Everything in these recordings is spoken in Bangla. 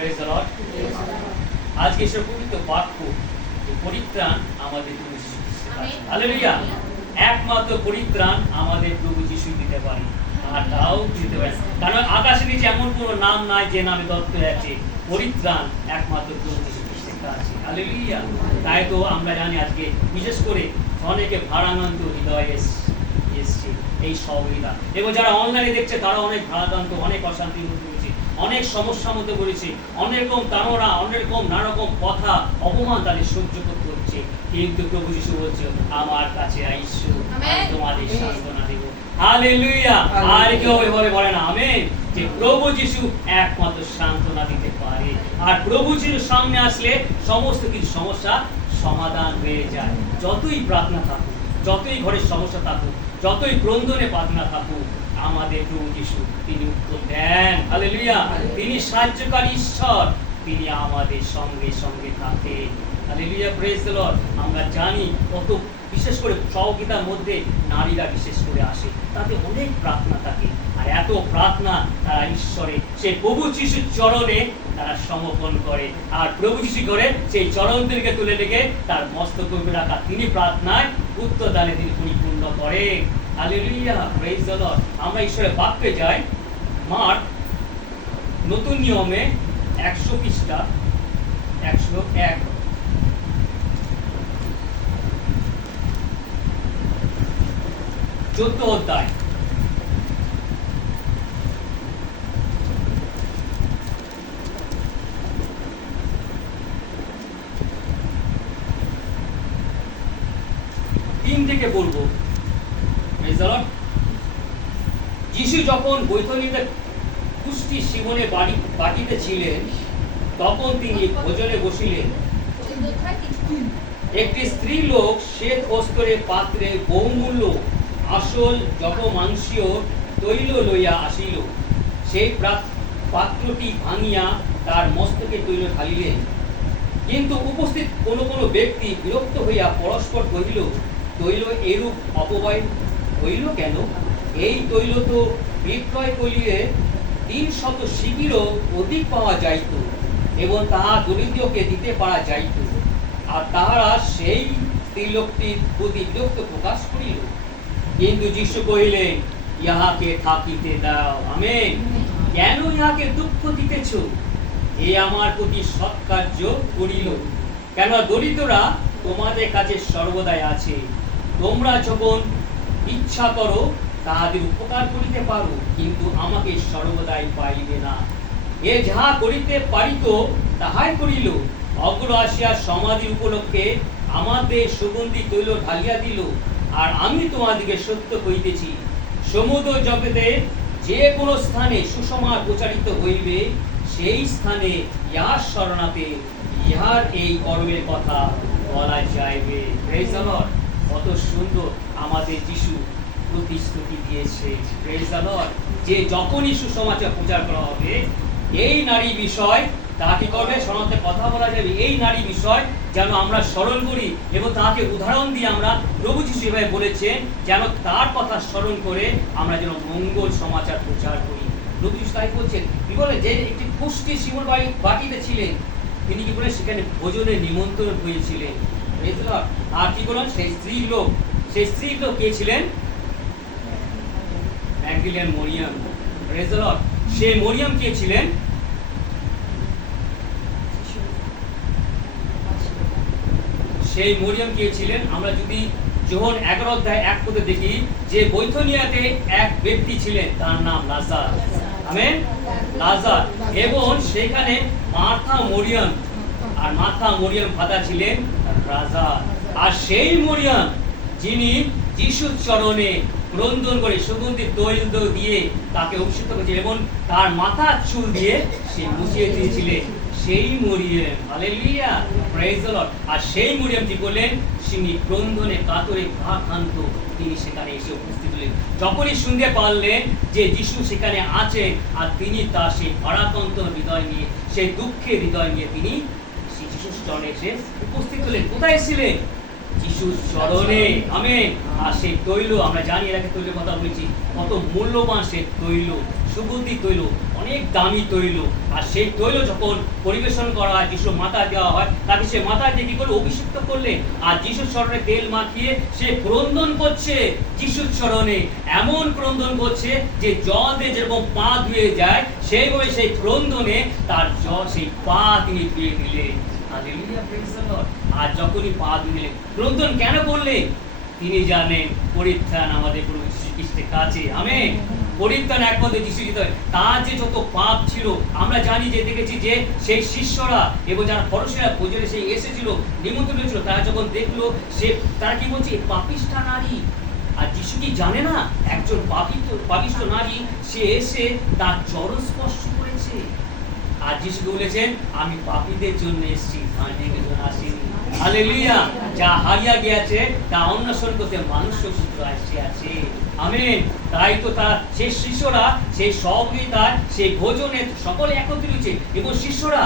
Praise the Lord. আজকে সে পবিত্র বাক্য পরিত্রাণ আমাদের প্রভু যীশু খ্রিস্টের কাছে। হালেলুয়া। একমাত্র পরিত্রাণ আমাদের প্রভু যীশু দিতে পারে, আর তাও দিতে পারে, কারণ আকাশের নিচে এমন কোনো নাম নাই যে নামে দত্ত আছে। পরিত্রাণ একমাত্র প্রভু যীশু খ্রিস্টের কাছে। হালেলুয়া। তাই তো আমরা জানি আজকে বিশেষ করে অনেকে ভারাক্রান্ত হৃদয় এসছে এই সহযোগিতা, এবং যারা অনলাইনে দেখছে তারা অনেক ভারাক্রান্ত, অনেক অশান্তির মধ্যে রয়েছে, অনেক সমস্যার মধ্যে পড়েছে, অনেক রকম তারা অনেক রকম নানা রকম কথা অপমান তাদের সহ্য করতে হচ্ছে। কিন্তু প্রভু যীশু বলছে, আমার কাছে আইসো, আমি তোমাদের সান্ত্বনা দেব। হালেলুয়া। আর কেউ এভাবে বলে না আমেন, যে প্রভু যীশু একমাত্র সান্ত্বনা দিতে পারে। আর প্রভু যীশুর সামনে আসলে সমস্ত কিছু সমস্যা সমাধান হয়ে যায়। যতই প্রার্থনা থাকুক, যতই ঘরের সমস্যা থাকুক, যতই ক্রন্দনে প্রার্থনা থাকুক, আমাদের প্রভু যীশু তিনি উত্তর দেন। হালেলুয়া। তিনি সাহায্যকারী ঈশ্বর, তিনি আমাদের সঙ্গে সঙ্গে থাকেন। Hallelujah, praise the Lord. আমরা জানি কত, বিশেষ করে সহযোগিতার মধ্যে নারীরা বিশেষ করে আসে, তাতে অনেক প্রার্থনা থাকে, আর এত প্রার্থনা তারা ঈশ্বরে সেই প্রভু যীশুর চরণে তারা সমর্পণ করে, আর প্রভু যীশু করে সেই চরণ থেকে তুলে রেখে তার মস্তক উপরে রাখা তিনি প্রার্থনায় উত্তর দানে তিনি পরিপূর্ণ করে। Hallelujah, praise the Lord. আমরা ঈশ্বরের বাক্যে যাই, মার্ক নতুন নিয়মে 100 পৃষ্ঠা 101 14 অধ্যায়। থেকে বলবো। যিশু যখন বৈতনিতে কুষ্টি সিমনে বাটিতে ছিলেন, তখন তিনি ভোজনে বসিলেন। একটি স্ত্রী লোক শ্বেত বস্ত্রে পাত্রে বহুমূল্য আসল জপমাংসীয় তৈল লইয়া আসিল। সেই পাত্রটি ভাঙিয়া তার মস্তকে তৈল ঢালিলেন। কিন্তু উপস্থিত কোনো কোনো ব্যক্তি বিরক্ত হইয়া পরস্পর কহিল, তৈল এরূপ অপব্যয় হইল কেন? এই তৈল তো বিক্রয় করিলে 300 সিকিলও অধিক পাওয়া যাইত, এবং তাহা দরিদ্রকে দিতে পারা যাইত। আর তাহারা সেই স্ত্রীলোকটির প্রতি বিরক্ত প্রকাশ করিল। কিন্তু যীশু কহিলেন, ইহাকে থাকিতে দাও। আমেন। কেন ইহাকে দুঃখ দিতেছ? এ আমার প্রতি সৎকার্য করিল। কেন দরিদ্ররা তোমাদের কাছে সর্বদাই আছে, তোমরা যখন ইচ্ছা করো তাহাদের উপকার করিতে পারো, কিন্তু আমাকে সর্বদাই পাইবে না। এ যাহা করিতে পারিত তাহাই করিল। অগ্র আসিয়া সমাধি উপলক্ষে আমাদের সুগন্ধি তৈল ঢালিয়া দিল। আর আমি তোমাদিকে সত্য কইতেছি, সমুদ্র জগতে যে কোনো স্থানে সুসমাচার প্রচারিত হইবে, সেই স্থানে ইহার শরণাতে ইহার এই কর্মের কথা বলা যাইবে। Praise the Lord. কত সুন্দর আমাদের যিশু প্রতিশ্রুতি দিয়েছে। Praise the Lord. যে যখনই সুসমাচার প্রচার করা হবে, এই নারী বিষয় তাকে করবে, শরণাতে কথা বলা যাবে, এই নারী বিষয় যেন আমরা স্মরণ করি, এবং তাকে উদাহরণ দিয়ে আমরা প্রভু যিশু এভাবে বলেছেন যেন তার কথা স্মরণ করে আমরা যেন মঙ্গল সমাচার প্রচার করি। প্রভু যিশু তাই বলছেন, কি বলে, যে একটি কুষ্টি সিমন বাটিতে ছিলেন, তিনি কি বলেন, সেখানে ভোজনের নিমন্ত্রণ হয়েছিলেন। আর কি বলেন, সেই স্ত্রী লোক কে ছিলেন? ম্যাগদলেন মরিয়ম। Praise the Lord. সেই মরিয়ম কে ছিলেন? সেই মরিয়ম কে ছিলেন? আমরা যদি যোহন 11 অধ্যায় 1 পদে দেখি, যে বৈথনিয়াতে এক ব্যক্তি ছিলেন, তার নাম লাজার। আমেন। লাজার। এবং সেখানে মার্থা মরিয়ম ভাতা ছিলেন রাজা। আর সেই মরিয়ম যিনি যিশুর চরণে ক্রন্দন করে সুগন্ধি তৈল দিয়ে তাকে অভিষিক্ত করেছিলেন, এবং তার মাথার চুল দিয়ে সে মুছিয়ে দিয়েছিলেন, সেই মরিয়ম। Hallelujah, praise the Lord. আর সেই মরিয়ম কি করলেন, তিনি ক্রন্দনে কাতরে ভারাক্রান্ত, তিনি সেখানে এসে উপস্থিত হলেন। যখনই শুনতে পারলেন যে যিশু সেখানে আছেন, আর তিনি তার সেই ভারাক্রান্ত হৃদয় নিয়ে, সেই দুঃখের হৃদয় নিয়ে তিনি যিশুর চরণে এসে উপস্থিত হলেন। কোথায় ছিলেন? যিশুর চরণে, আমেন। আর সেই তৈল আমরা জানি, এর আগে তৈলের কথা বলেছি, কত মূল্যবান সে তৈল, সুগন্ধি তৈল, অনেক দামি তৈল। আর সেই তৈল যখন পরিবেশন করা হয়, যিশুর মাথায় দেওয়া হয়, তাকে সে মাথায় দিয়ে কি করে অভিষিক্ত করলেন, আর যিশুর চরণে তেল মাখিয়ে সে ক্রন্দন করছে যিশুর চরণে, এমন ক্রন্দন করছে যে জল দিয়ে যেরকম পা ধুয়ে যায় সেইভাবে সেই ক্রন্দনে তার জল, সেই পা তিনি ধুয়ে দিলেন। Hallelujah, praise the Lord. আর যখনই পা ধুয়ে ক্রন্দন কেন করলেন? তিনি জানেন পরিত্রাণ আমাদের প্রভু যীশু খ্রিস্টের কাছে, আমেন। পরিত্রাণ একমাত্র যিশু দিতে হয়। তার যে যত পাপ ছিল, আমরা জানি যে দেখেছি যে সেই শিষ্যরা এবং যারা ফরিসাইরা ভোজনে সেই এসেছিল, নিমন্ত্রণ ছিল, তারা যখন দেখলো সে, তারা কি বলছে, পাপিষ্ঠা নারী। আর যিশু কি জানে না একজন পাপিষ্ঠ নারী সে এসে তার চরণ স্পর্শ করেছে? আর যিশু বলেছেন, আমি পাপীদের জন্য এসেছি, ধনীদের জন্য আসিনি। হালেলুয়া। যা হারিয়ে গিয়েছে তা অন্বেষণ করতে মানুষ আছে, আমেন। তাই তো তার সেই শিষ্যরা সেই সহযোগিতায় সেই ভোজনে সকলে একত্রিত হয়েছে, এবং শিষ্যরা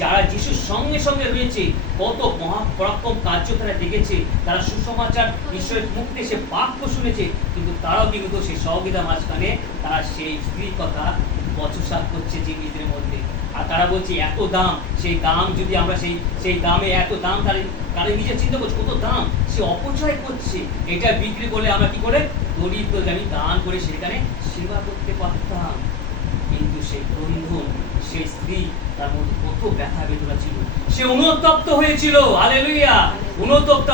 যারা যিশুর সঙ্গে সঙ্গে রয়েছে, কত মহাপরাক্রম কার্য তারা দেখেছে, তারা সুসমাচার ঈশ্বরের মুখ থেকে সে বাক্য শুনেছে, কিন্তু তারাও কিন্তু সেই সহযোগিতার মাঝখানে তারা সেই স্ত্রীর কথা বচসা করছে যে নিজেদের মধ্যে। আর তারা বলছে এত দাম, সেই দাম যদি আমরা সেই দামে এত দাম, তারা নিজে চিন্তা করছে কত দাম, সে অপচয় করছে, এটা বিক্রি করলে আমরা কি করে দরিদ্রকে আমি দান করে সেখানে সেবা করতে পারতাম। কিন্তু সেই ক্রন্দন, সেই স্ত্রী, তার মধ্যে কত ব্যথা বেদনা ছিল, সে অনুতপ্ত হয়েছিল। হালেলুয়া। অনুতপ্ত।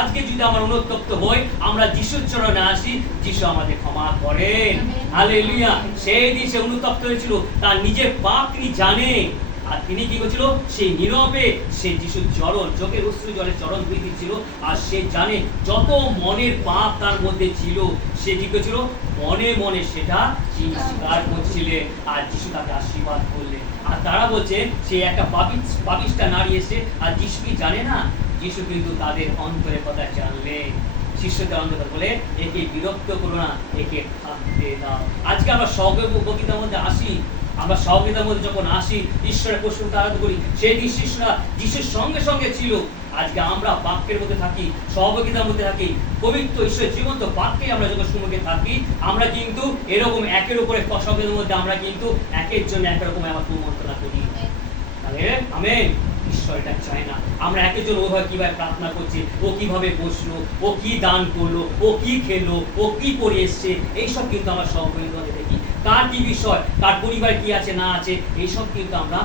আজকে যদি আমরা অনুতপ্ত হই, আমরা যিশুর চরণে আসি, যিশু আমাদের ক্ষমা করেন। হালেলুয়া। সেই দিন সে অনুতপ্ত হয়েছিল, তার নিজের পাপ তিনি জানেন, আর তিনি কি করছিল, সেই নীরবে সে যিশুর চরণ, চোখের অশ্রু জলে চরণ ধুয়ে দিচ্ছিল। আর সে জানে যত মনের পাপ তার মধ্যে ছিল, সে কি করছিল, মনে মনে সেটা স্বীকার করছিলেন, আর যিশু তাকে আশীর্বাদ করলেন। আর তারা বলছে সে একটা পাপিষ্ঠা নারী এসে, আর যিশু কি জানে না? যিশু কিন্তু তাদের অন্তরের কথা জানলেন। শিষ্যদের অন্তর বলে, একে বিরক্ত করো না, একে থাকতে দাও। আজকে আমরা সহযোগিতার মধ্যে আসি, আমরা সহযোগিতার মধ্যে যখন আসি, ঈশ্বরের প্রশংসা আরাধনা করি, সেই দিন শিষ্যরা যিশুর সঙ্গে সঙ্গে ছিল। আজকে আমরা বাক্যের মধ্যে থাকি, সহযোগিতার মধ্যে থাকি, পবিত্র ঈশ্বরের জীবন্ত বাক্যে আমরা যখন সম্মুখে থাকি, আমরা কিন্তু এরকম একের উপরে সহযোগিতার মধ্যে আমরা কিন্তু একের জন্য একরকম আমার কুমন্ত্রণা করি। আমেন। ঈশ্বর এটা চায় না। আমরা একের জন্য ওভাবে কিভাবে প্রার্থনা করছি, ও কিভাবে বসলো, ও কি দান করলো, ও কি খেলো, ও কি করে এসছে, এইসব কিন্তু আমরা সহযোগিতা দেখি। কার কি বিষয়, কার পরিবার কি আছে না আছে, এইসব কিন্তু আমরা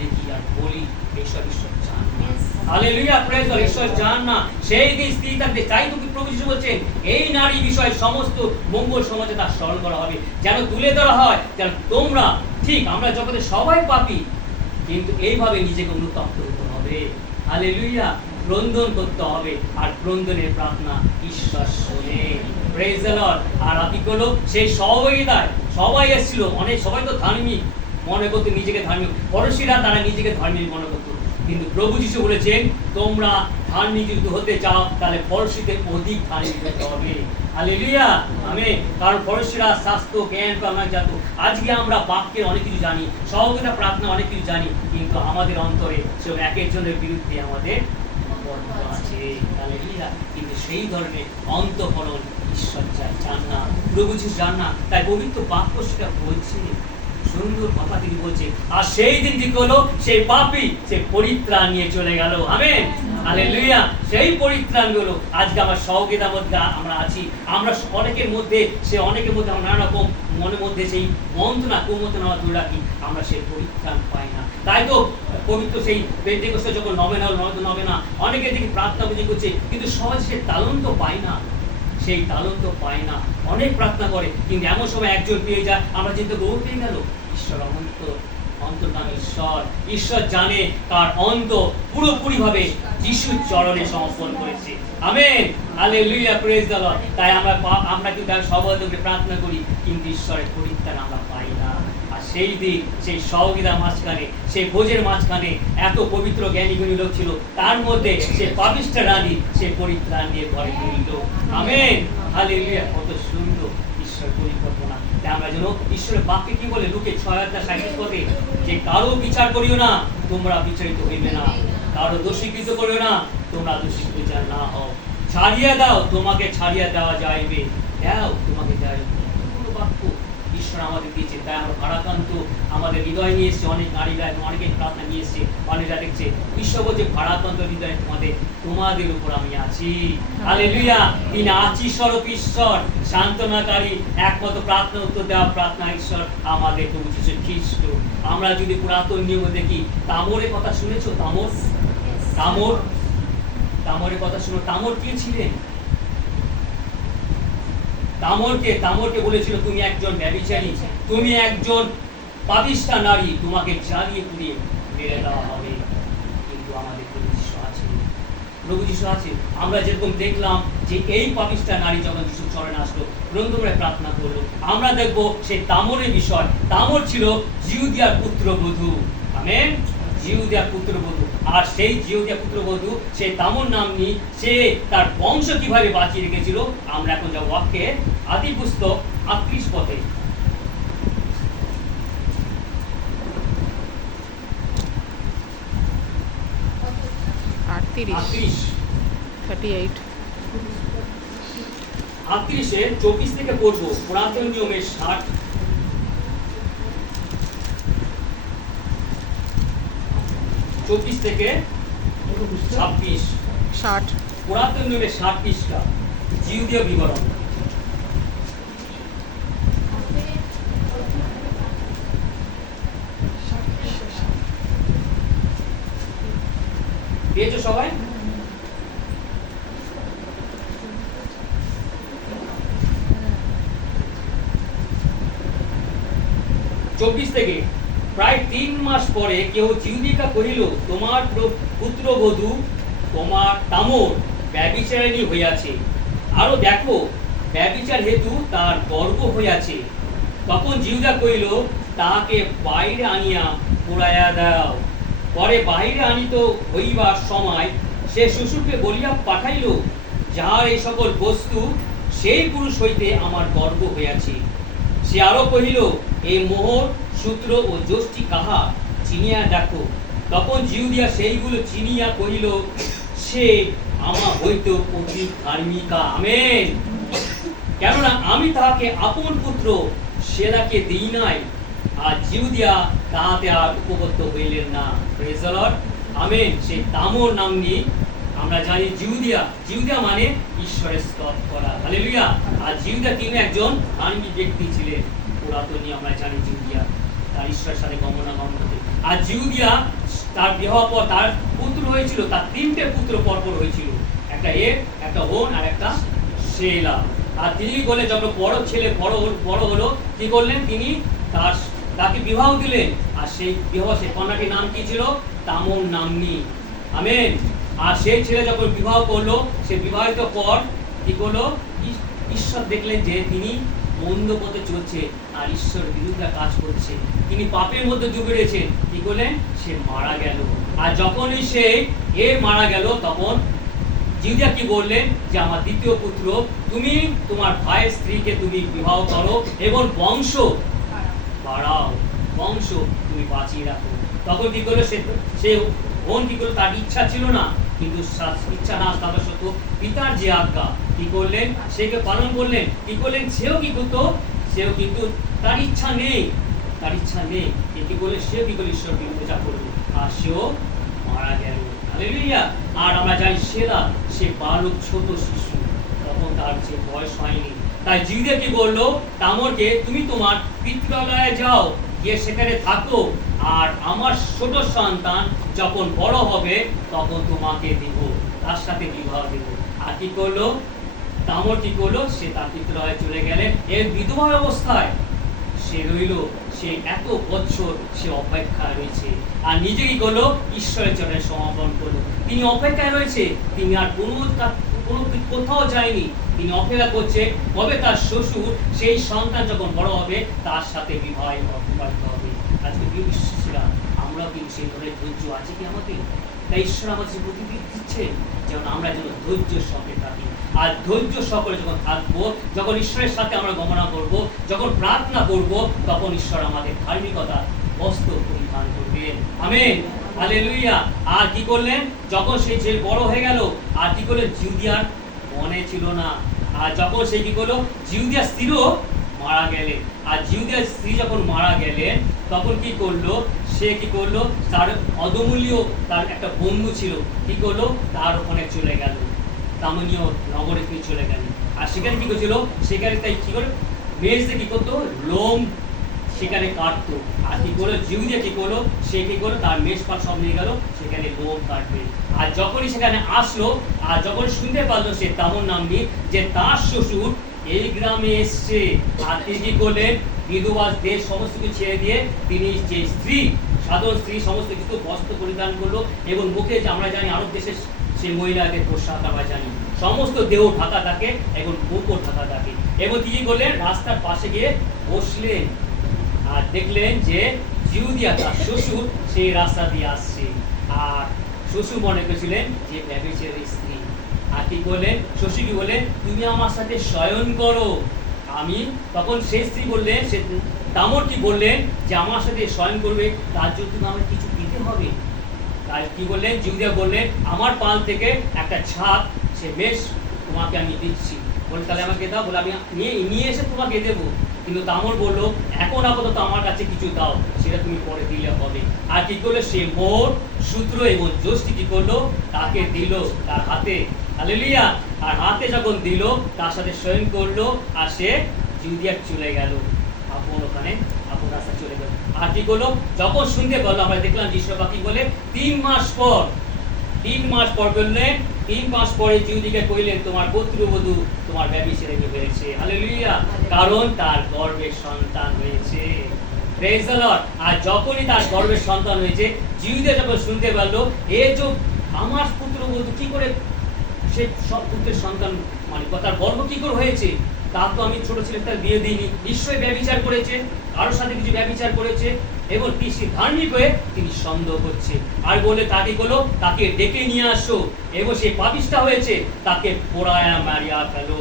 দেখি আর বলি। এইসব ঈশ্বর চান না। Hallelujah, praise the Lord. ঈশ্বর চান না। সেই দিন স্ত্রী থাকতে চাই তো কি প্রভু যিশু বলছেন, এই নারী বিষয় সমস্ত মঙ্গল সমাজে তার স্মরণ করা হবে, যেন তুলে ধরা হয়, যেন তোমরা ঠিক, আমরা জগতে সবাই পাপী, কিন্তু এইভাবে নিজেকে অনুতপ্ত হতে হবে। হালেলুয়া। ক্রন্দন করতে হবে, আর ক্রন্দনের প্রার্থনা ঈশ্বর শোনে। Praise the Lord. আর আপনি করলো সেই সহযোগিতায় সবাই এসেছিল, অনেক সবাই তো ধার্মিক মনে করতো, নিজেকে ধার্মিক, ফরিসাইরা তারা নিজেকে ধার্মিক মনে করতো, কিন্তু প্রভু যিশু বলেছেন, তোমরা ধার্মিক যদি হতে চাও, তাহলে ফরিসাইদের অধিক ধার্মিক হতে হবে। Hallelujah, amen. কারণ ফরিসাইরা শাস্ত্র জ্ঞান আমরা জানতো। আজকে আমরা বাক্যের অনেক কিছু জানি, সহযোগিতা প্রার্থনা অনেক কিছু জানি, কিন্তু আমাদের অন্তরে সে এক একজনের বিরুদ্ধে আমাদের আছে। হালেলুয়া। কিন্তু সেই ধরনের অন্তঃকরণ ঈশ্বর চান না, প্রভু যিশু চান না। তাই পবিত্র বাক্য সেটা বলছে, সুন্দর কথা তিনি বলছে। আর সেই দিন কি করলো, সেই পাপী সে পরিত্রাণ নিয়ে চলে গেল। আমেন। হালেলুয়া। সেই পরিত্রাণ গুলো আজকে আমার সহযোগিতার মধ্যে আমরা আছি। আমরা অনেকের মধ্যে আমরা নানা রকম মনের মধ্যে সেই মন্ত্রণা কুমন্ত্রণা আমরা দূরে রাখি, আমরা সেই পরিত্রাণ পাই না। তাই তো পবিত্র সেই পেন্টেকোস্টে যখন নবেনা অনেকের দিকে প্রার্থনা বুঝি করছে, কিন্তু সহজে সে তালন্ত পায় না, সেই তালন্ত পায় না। অনেক প্রার্থনা করে, কিন্তু এমন সময় একজন পেয়ে যায়, আমরা চিন্তা গৌর পেয়ে গেল। ঈশ্বর অন্তর্যামী ঈশ্বর জানে কার অন্ত পুরোপুরি ভাবে যিশুর চরণে সমর্পণ করেছে। Amen. Hallelujah, praise the Lord. তাই আমরা কিন্তু সহযোগিতা প্রার্থনা করি, কিন্তু ঈশ্বরের পরিত্রাণ আমরা পাই না। আর সেই দিন সেই সহযোগিতার মাঝখানে, সেই ভোজের মাঝখানে এত পবিত্র জ্ঞানী গুণী লোক ছিল, তার মধ্যে সে পাপিষ্ঠা রানী সে পরিত্রাণ দিয়ে ঘরে ফিরল। আমেন। হালেলুয়া। কত সুন্দর ঈশ্বর পরিকল্পনা। আমরা যেন ঈশ্বরের বাক্যে কি বলে, লুকে 6:37 পদে, যে কারো বিচার করিও না, তোমরা বিচারিত হইবে না। কারো দোষীকৃত করো না, তোমরা দোষীকৃত যেন না হও। ছাড়িয়ে দাও, তোমাকে ছাড়িয়ে দেওয়া যাইবে, দাও তোমাকে দেওয়া যাবে। কতগুলো বাক্য ঈশ্বর আমাদের দিয়েছে। তাই আমরা ভারাক্রান্ত আমাদের হৃদয় নিয়ে এসছে, অনেক নারীরা এবং অনেকে প্রার্থনা নিয়ে এসছে, অনেকরা দেখছে ঈশ্বর বলছে ভারাক্রান্ত হৃদয় তোমাদের উপর আমি আছি। হালেলুয়া। তিনি আছি স্বরূপ ঈশ্বর, সান্ত্বনাকারী, একমাত্র প্রার্থনা উত্তর দেওয়া প্রার্থনা ঈশ্বর আমাদের প্রভু যীশু খ্রিস্ট। আমরা যদি পুরাতন নিয়মে দেখি, তামরের কথা শুনেছো? তামরের কথা শুনো। তামর কে ছিলেন? তামরকে বলেছিল তুমি একজন ব্যভিচারী, তুমি একজন পাপিষ্ঠা নারী, তোমাকে জ্বালিয়ে পুড়িয়ে মেরে দেওয়া হবে। কিন্তু আমাদের প্রভু যীশু আছে। আমরা যেরকম দেখলাম যে এই পাপিষ্ঠা নারী যখন যীশুর চরণে আসলো, গ্রন্থময় প্রার্থনা করলো, আমরা দেখবো সেই তামরের বিষয়। তামর ছিল জিউদিয়ার পুত্রবধূ। আমেন। জিউদিয়ার পুত্রবধূ। আর সেই জিউদিয়া পুত্রবধূ, সেই তামর নাম্নী, সে তার বংশ কিভাবে বাঁচিয়ে রেখেছিল, আমরা এখন যাব বাক্যে আদি পুস্তক 38 পথে। আটত্রিশে 24 থেকে পড়বো। পুরাতন নিয়মের 60, 24 থেকে 26, 60 পুরাতন নিয়মের 60 পৃষ্ঠা, জিউদীয় বিবরণ। পেয়েছো সবাই? চব্বিশ থেকে। প্রায় 3 মাস পরে কেউ জিউদিকা কহিল, তোমার পুত্রবধূ তোমার তামর ব্যভিচারিণী হইয়াছে, আরো দেখো ব্যভিচার হেতু তার গর্ভ হইয়াছে। তখন জিউদা কহিল, তাহাকে বাইরে আনিয়া পুড়াইয়া দাও। পরে বাহিরে আনিত হইবার সময় সে শ্বশুরকে বলিয়া পাঠাইল, যাহার এই সকল বস্তু, সেই পুরুষ হইতে আমার গর্ভ হইয়াছে। সে আরো কহিল, এই মোহর, সূত্র ও যষ্টি কাহা, চিনিয়া দেখো। তখন জিউদিয়া সেইগুলো চিনিয়া কহিল, সে আমার হইতে অতি ধার্মিকা। আমেন। কেননা আমি তাহাকে আপন পুত্র সেরাকে দিই নাই। আর জিউদিয়া তাহাতে আর উপগত হইলেন না। Praise the Lord. আমেন। সেই তামর নাম্নী, আমরা জানি জিউদিয়া মানে ঈশ্বরের স্তব করা। হালেলুয়া। আর জিউদিয়া তিনি একজন ধার্মিক ব্যক্তি ছিলেন। পুরাতনী আমরা জানি জিউদিয়া তার ঈশ্বরের সাথে গমনাগমন করতে। আর জিউদিয়া তার বিবাহ পর তার পুত্র হয়েছিল, তার 3টে পুত্র পরপর হয়েছিল, একটা একটা হোন আর একটা শেলা। আর তিনি বলে যখন বড় ছেলে বড় হলো, কি করলেন, তিনি তাকে বিবাহ দিলেন। আর সেই বিবাহ, সেই কন্যাটির নাম কি ছিল? তামর নাম্নী। আমেন। আর সেই ছেলে যখন বিবাহ করলো, সে বিবাহিত পর কি করলো, ঈশ্বর দেখলেন যে তিনি মন্দ পথে চলছে আর ঈশ্বরের বিরুদ্ধে কাজ করছে, তিনি পাপের মধ্যে ডুবে রয়েছেন। কি করলেন? সে মারা গেল। আর যখনই সে মারা গেল, তখন জিউদিয়া কি বললেন, যে আমার দ্বিতীয় পুত্র, তুমি তোমার ভাইয়ের স্ত্রীকে তুমি বিবাহ করো এবং বংশ বাড়াও, বংশ তুমি বাঁচিয়ে রাখো। তখন কি করলো, সে বোন কি করলো, তার ইচ্ছা ছিল না, কিন্তু ইচ্ছা না থাকা সত্ত্বেও পিতার যে আজ্ঞা কি করলেন, সেকে পালন করলেন। কি করলেন, সেও কিন্তু তার ইচ্ছা নেই, কি করলে, সেও কি করলে ঈশ্বর বিরুদ্ধে যা করলো, আর সেও মারা গেল। হালেলুয়া। আর আমরা জানি সেরা, সে বালক, ছোট শিশু, তখন তার যে বয়স হয়নি। তাই জিউদিয়া কি বললো, তামরকে, তুমি তোমার পিতৃলয়ে যাও, গিয়ে সেখানে থাকো, আর আমার ছোট সন্তান যখন বড় হবে তখন তোমাকে দিব, তার সাথে বিবাহ দেব। আর কি করলো, তামর কি করলো, সে তার পিতৃলয়ে চলে গেলেন। এর বিধবা অবস্থায় সে রইল, সে এত বছর সে অপেক্ষায় রয়েছে। আর নিজে কি করলো, ঈশ্বরের চরণে সমর্পণ করলো। তিনি অপেক্ষায় রয়েছে, তিনি আর কোথাও যায়নি। তিনি অপেক্ষা করছে কবে তার শ্বশুর সেই সন্তান যখন বড় হবে তার সাথে বিবাহিত হবে। আজকে বিশ্বাসীরা, আমরাও কিন্তু সেই ধরনের ধৈর্য আছে কি আমাদের? তাই ঈশ্বর আমাদের প্রতিদিন দিচ্ছে যেন আমরা যেন ধৈর্যের সঙ্গে থাকি। আর ধৈর্য সকলে যখন থাকবো, যখন ঈশ্বরের সাথে আমরা গমনা করব, যখন প্রার্থনা করব, তখন ঈশ্বর আমাদের ধার্মিকতা বস্ত্র পরিধান করবেন। আমেন। হালেলুয়া। আর কি করলেন, যখন সে ছেলে বড় হয়ে গেল, আর কি করলেন, জিউদিয়ার মনে ছিল না। আর যখন সে কি করলো, জিউদিয়ার স্ত্রীও মারা গেলেন। আর জিউদিয়ার স্ত্রী যখন মারা গেলেন, তখন কি করলো, সে কি করলো, তার অদমূল্য তার একটা বন্ধু ছিল, কি করলো, তার ওখানে চলে গেল, তামনীয় নগরে কি চলে গেল। আর সেখানে কি করছিল, সেখানে তাই কি করে মেজে কি করতো, লোম সেখানে কাটতো। আর কি করলো, জিউদিয়া কি করলো, সে কি করলো, তার মেষপাল সব নিয়ে গেল সেখানে লোম কাটবে। আর যখনই সেখানে আসলো, আর যখন শুনতে পারলো সে তামর নামনি যে তার শ্বশুর এই গ্রামে এসছে, আর তিনি কি করলেন, বিধবা দেশ সমস্ত কিছু ছেড়ে দিয়ে তিনি যে স্ত্রী, সাধারণ স্ত্রী সমস্ত কিছু বস্ত্র পরিধান করলো, এবং মুখে যে আমরা জানি আরব দেশের সেই মহিলাদের পোশাক আমরা জানি, সমস্ত দেহ ঢাকা থাকে এবং মুখও ঢাকা থাকে। এবং তিনি করলেন, রাস্তার পাশে গিয়ে বসলেন, আর দেখলেন যে জিউদিয়া তার শ্বশুর সেই রাস্তা দিয়ে আসছে। আর শ্বশুর মনে করেছিলেন যে ব্যভিচারী স্ত্রী। আর কি করলেন, শ্বশুর কি বললেন, তুমি আমার সাথে শয়ন করো। আমি তখন সেই স্ত্রী বললেন, সে তামর কি বললেন যে আমার সাথে শয়ন করবে, তার জন্য তুমি আমাকে কিছু দিতে হবে। তাই কি বললেন, জিউদিয়া বললেন, আমার পাল থেকে একটা ছাপ সে বেশ তোমাকে আমি দিচ্ছি। বলে তাহলে আমাকে দাও। বলে আমি নিয়ে এসে তোমাকে দেবো। কিন্তু তামর বললো, এখন আপাতত আমার কাছে কিছু দাও, সেটা তুমি পরে দিলে হবে। আর কি করলো, সে মোর সূত্র এবং যষ্টি কি করলো, তাকে দিল তার হাতে। হালেলুয়া। আর হাতে যখন দিল, তার সাথে শয়ন করলো, আর সে জিউদিয়া চলে গেল আপন ওখানে, আপন রাস্তা চলে গেল। আর কি করলো, যখন শুনতে পারলো, আমরা দেখলাম যিশু কি বলে, 3 মাস পর বললেন, 3 মাস পরে জিউদিকে কইলেন, তোমার পুত্রবধূ তোমার ব্যভিচারে হয়েছে। হালেলুয়া। কারণ তার গর্ভে সন্তান হয়েছে। Praise the Lord. আর যখনই তার গর্ভে সন্তান হয়েছে, জিউদিয়া যখন শুনতে পারলো, এ যে আমার পুত্রবধূ কি করে, সে সব পুত্রের সন্তান, মানে তার গর্ভ কি করে হয়েছে, তার তো আমি ছোট ছেলেটা দিয়ে দিইনি, নিশ্চয়ই ব্যভিচার করেছে, কারোর সাথে কিছু ব্যভিচার করেছে। এবং তিনি ধার্মিক হয়ে তিনি সন্দেহ করছে, আর বলে তাকে বলো, তাকে ডেকে নিয়ে আসো, এবং সে পাপিষ্ঠা হয়েছে, তাকে পোড়ায়া মারিয়া ফেলো।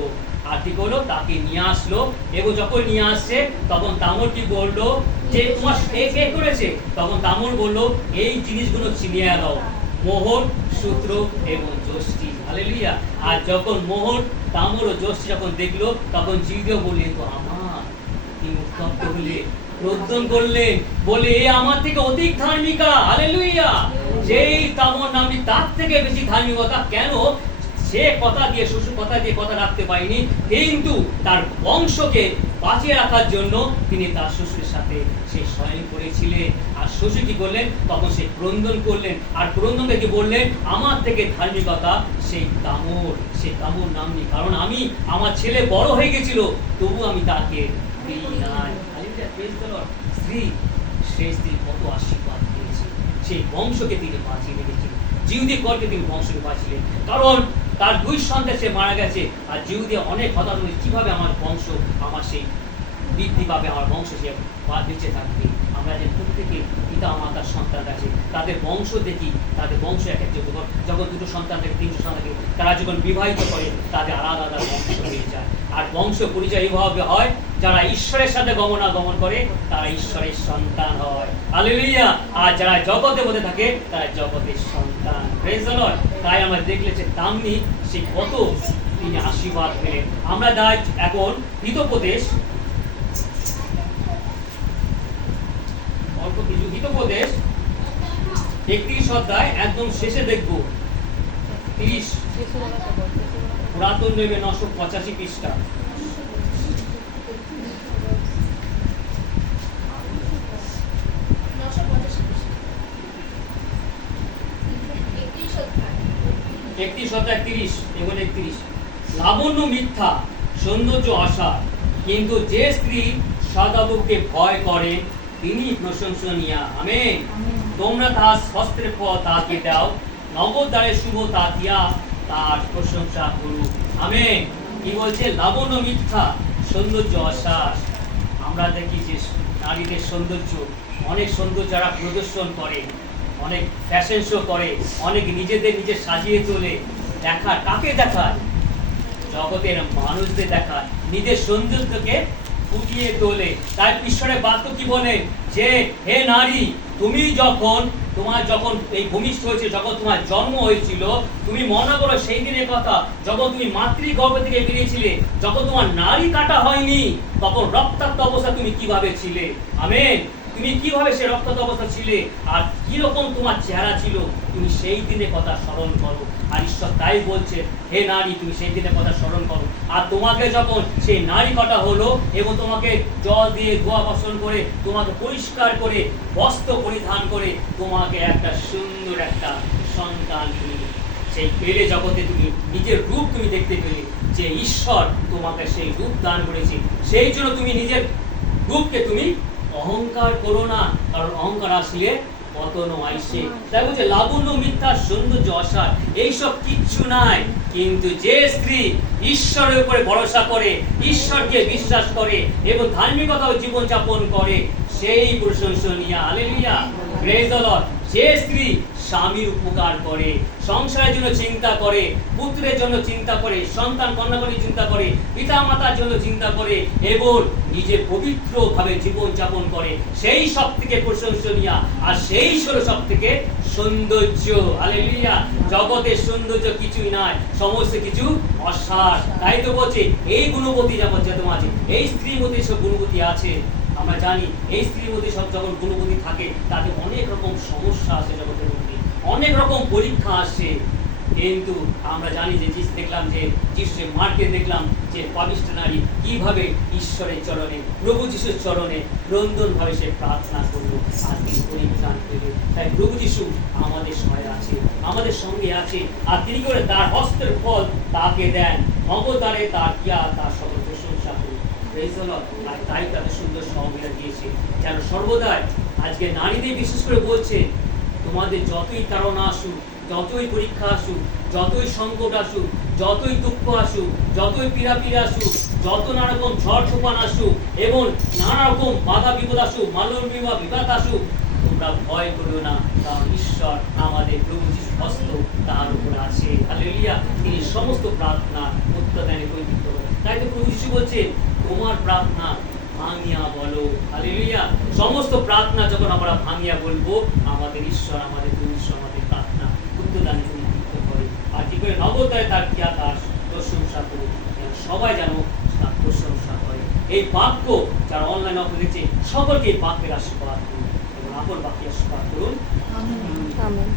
আর কি করলো, তাকে নিয়ে আসলো, এবং যখন নিয়ে আসছে, তখন তামর কি বললো যে তোমার কে করেছে। তখন তামর বললো, এই জিনিসগুলো চিনিয়ে দাও, মোহর, সূত্র এবং যষ্টি। হালেলুয়া। আর যখন মোহর, তামর ও যষ্টি যখন দেখলো, তখন জিউদিয়া বললেন, তো আমার। তিনি উত্তপ্ত হলে রোদন করলেন, বলে এ আমার থেকে অধিক ধার্মিকা। হালেলুয়া। যেই তামর নামটি তার থেকে বেশি ধার্মিকতা। কেন, সে কথা দিয়ে, শ্বশুর কথা দিয়ে কথা রাখতে পারেনি, কিন্তু তার বংশকে বাঁচিয়ে রাখার জন্য তিনি তার শ্বশুরের সাথে সে শয়ন করেছিলেন। আর শ্বশুর কি করলেন, তখন সে ক্রন্দন করলেন, আর ক্রন্দনকে কি বললেন, আমার থেকে ধার্মিকতা সেই তামর নামনি, কারণ আমি, আমার ছেলে বড় হয়ে গেছিল, তবু আমি তাকে দিই নাই। স্ত্রী, সেই স্ত্রী কত আশীর্বাদ পেয়েছে, সেই বংশকে তিনি বাঁচিয়ে রেখেছিলেন, জিউদি করকে তিনি বংশকে বাঁচিলেন, কারণ তার 2 সন্তান সে মারা গেছে। আর জিউদি অনেক হতাশ হয়েছে, কিভাবে আমার বংশ, আমার সেই বৃদ্ধি পাবে, আমার বংশ সে বেঁচে থাকবে। আমরা যে প্রত্যেকে পিতা মাতার সন্তান আছে, তাদের বংশ দেখি, তাদের বংশ এক এক যখন 2 সন্তান থেকে 3 সন্তান থেকে, তারা যখন বিবাহিত করে, তাদের আলাদা আলাদা বংশ হয়ে যায়। আর বংশ পরিচয় এইভাবে হয়, যারা ঈশ্বরের সাথে গমনাগমন করে, তারা ঈশ্বরের সন্তান হয়। হালেলুয়া। আর যারা জগতে মধ্যে থাকে, তারা জগতের সন্তান। Praise the Lord. তাই আমরা দেখলে যে তামনি সে কত তিনি আশীর্বাদ পেলেন। আমরা যাই এখন হিতোপদেশ, অল্প কিছু হিতোপদেশ 31 অধ্যায় একদম শেষে দেখব, 30 পুরাতন নিয়মে 985 পৃষ্ঠা। লাবণ্য মিথ্যা, সৌন্দর্য আশা, কিন্তু যে স্ত্রী সদাবুকে ভয় করে তিনি প্রশংসনীয়া। আমেন। তোমরা তাহার হস্তের ফল তাকে দাও, নগদ দ্বারে শুভ তাকিয়া তার প্রশংসা করুক। আমেন। কি বলছে, লাবণ্য মিথ্যা, সৌন্দর্য আশ্বাস। আমরা দেখি যে নারীদের সৌন্দর্য, অনেক সৌন্দর্য যারা প্রদর্শন করে, অনেক ফ্যাশন শো করে, অনেক নিজে সাজিয়ে তোলে, দেখায়, কাকে দেখায়, জগতের মানুষদের দেখায়, নিজের সৌন্দর্যকে ফুটিয়ে তোলে। তাই ঈশ্বরের বাক্য কি বলে, যে হে নারী তুমি তোমার যখন এই ভূমিষ্ঠ হয়েছে, যখন তোমার জন্ম হয়েছিল, তুমি মনে করো সেই দিনের কথা, যখন তুমি মাতৃগর্ভ থেকে বেরিয়েছিলে, যখন তোমার নাড়ি কাটা হয়নি, তখন রক্তাক্ত অবস্থা তুমি কিভাবে ছিলে। আমেন। তুমি কিভাবে সে রক্তাক্ত অবস্থা ছিলে, আর কিরকম তোমার চেহারা ছিল, তুমি সেই দিনের কথা স্মরণ করো। আর ঈশ্বর তাই বলছে, হে নারী, তুমি সেই দিনের কথা স্মরণ করো। আর তোমাকে যখন সেই নারী কাটা হলো এবং তোমাকে জল দিয়ে ধোয়া বসন করে, তোমাকে পরিষ্কার করে, বস্ত্র পরিধান করে, তোমাকে একটা সুন্দর একটা সন্তান তুমি সেই পেলে জগতে তুমি নিজের রূপ তুমি দেখতে পেলে, যে ঈশ্বর তোমাকে সেই রূপ দান করেছে। সেই জন্য তুমি নিজের রূপকে তুমি অহংকার করো না, কারণ অহংকার আসলে পতন আইসে। তাই বলছে লাবণ্য, মিথ্যা, সৌন্দর্য, অসার এইসব কিচ্ছু নাই, কিন্তু যে স্ত্রী ঈশ্বরের উপরে ভরসা করে, ঈশ্বরকে বিশ্বাস করে এবং ধার্মিকতা জীবন যাপন করে, সেই প্রশংসনীয়। Hallelujah, praise the Lord. যে স্ত্রী স্বামীর উপকার করে, সংসারের জন্য চিন্তা করে, পুত্রের জন্য চিন্তা করে, সন্তান কন্যাগণের চিন্তা করে, পিতা মাতার জন্য চিন্তা করে এবং নিজে পবিত্রভাবে জীবন যাপন করে, সেই সব থেকে প্রশংসনীয়, আর সেই হলো সব থেকে সৌন্দর্য। হালেলুয়া। জগতের সৌন্দর্য কিছুই নাই, সমস্ত কিছু অসার। তাই তো বলছে এই গুণবতী যেমন আছে, এই স্ত্রীর মধ্যে সব গুণবতী আছে। আমরা জানি এই স্ত্রীর মধ্যে সব যখন গুণবতী থাকে, তাতে অনেক রকম সমস্যা আসে, জগতের মধ্যে অনেক রকম পরীক্ষা আসে। কিন্তু আমরা জানি যে দেখলাম যে যিশুর মার্কে দেখলাম যে পাপিষ্ঠ নারী কিভাবে ঈশ্বরের চরণে, প্রভু যিশুর চরণে ক্রন্দনভাবে সে প্রার্থনা করলো, আর তিনি পরিত্রাণ পেল। তাই প্রভু যিশু আমাদের সঙ্গে আছে, আমাদের সঙ্গে আছে, আর তিনি করে তার হস্তের ফল তাকে দেন, অবতারে তার কিয়া তার সকল প্রশংসা করি। আর তাই তাদের সুন্দর সহবিরা দিয়েছে, যেন সর্বদাই আজকে নারীদের বিশেষ করে বলছে, তোমাদের যতই তাড়না আসুক, যতই পরীক্ষা আসুক, যতই সংকট আসুক, যতই দুঃখ আসুক, যতই পীড়াপিড়ি আসুক, যত নানা রকম ঝড় তুফান আসুক এবং নানা রকম বাধা বিপদ আসুক, মালবিক বিবাদ আসুক, তোমরা ভয় করো না, কারণ ঈশ্বর আমাদের প্রভু যিশু হস্ত তার উপরে আছে। হালেলুয়া। তিনি সমস্ত প্রার্থনা উত্তরদানে পরিচিত করেন। তাই তো প্রভু যিশু বলছে, তোমার প্রার্থনা ভাঙিয়া বলো। হালেলুয়া। সমস্ত প্রার্থনা যখন আমরা ভাঙিয়া বলবো, আমাদের ঈশ্বর, আমাদের ঈশ্বর আমাদের প্রার্থনা উত্তরদানে পরিচিত করে। আর কি করে নবতায় তার ক্রিয়া তার প্রশংসা করুক, সবাই যেন তার প্রশংসা করে। এই বাক্য যারা অনলাইন অফ দেখছে, সকলকে এই বাক্যের আশীর্বাদ করুন এবং আপন বাক্যের আশীর্বাদ করুন। আমেন।